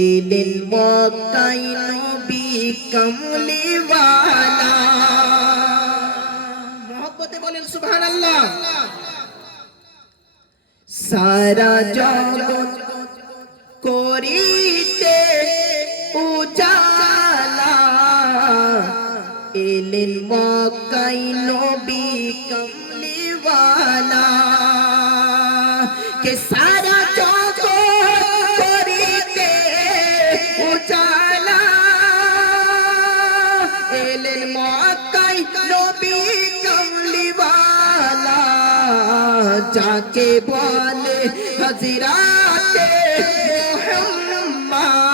এলেন মক্কায় নবী কামলিওয়ালা। মহব্বতে বলেন সুবহানাল্লাহ। সারা জগৎ করিতে উজালা, এলেন মক্কায় নবী কামলিওয়ালা। কে সারা জগৎ করিতে উজালা, এলেন মক্কায় নবী কামলিওয়ালা। যাকে বলে হযরতে মুহাম্মদ,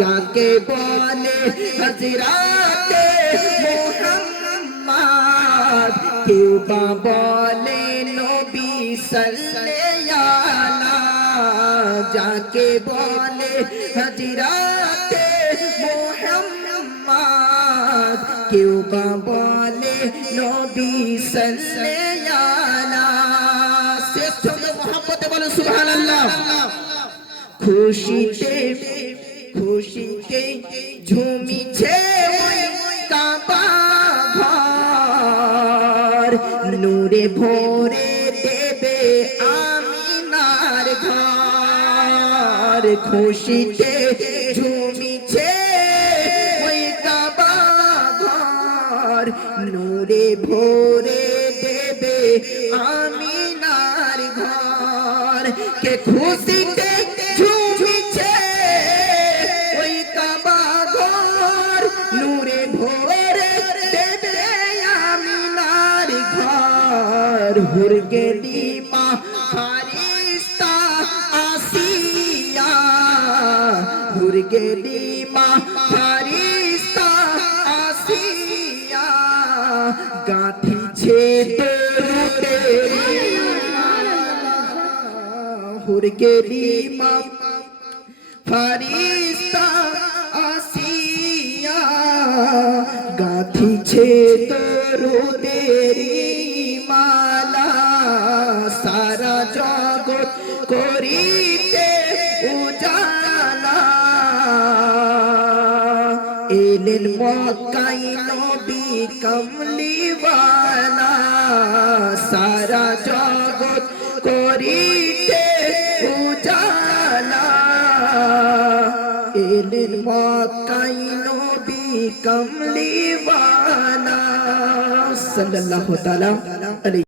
যাকে বলে হযরতে মুহাম্মদ, কেউ বা বলে নবী সাল্লাল্লাহু, যাকে বলে হযরতে মুহাম্মদ, কেউ বা বলে নবী সাল্লাল্লাহু। শ্রেষ্ঠ মহব্বতে বলে সুবহানাল্লাহ। খুশিতে খুশিতে ঝুমিছে কাবা ঘর, নূরে ভরে দেবে আমিনার ঘর। খুশিতে ঝুমিছে কাবা ঘর, নূরে ভরে দেবে আমিনার ঘর। কে খুশিতে ঝুমিছে ওই কাবা ঘর, নূরে ভরে দেবে আমিনার ঘর। হুরগেলি মা ফারিস্তা আসিয়া, হুরগেলি মা ফারিস্তা আসিয়া, গাঁথিছে হুরগেলি মা ফারিস্তা আসিয়া, গাঁথিছে তরুদেরি মালা। সারা জগৎ করিতে উজালা, এলেন মক্কায় নবী কামলিওয়ালা। সারা জগৎ করিতে উজালা, এলেন মক্কায় নবী কামলিওয়ালা। সাল্লাল্লাহু তাআলা আলাইহি।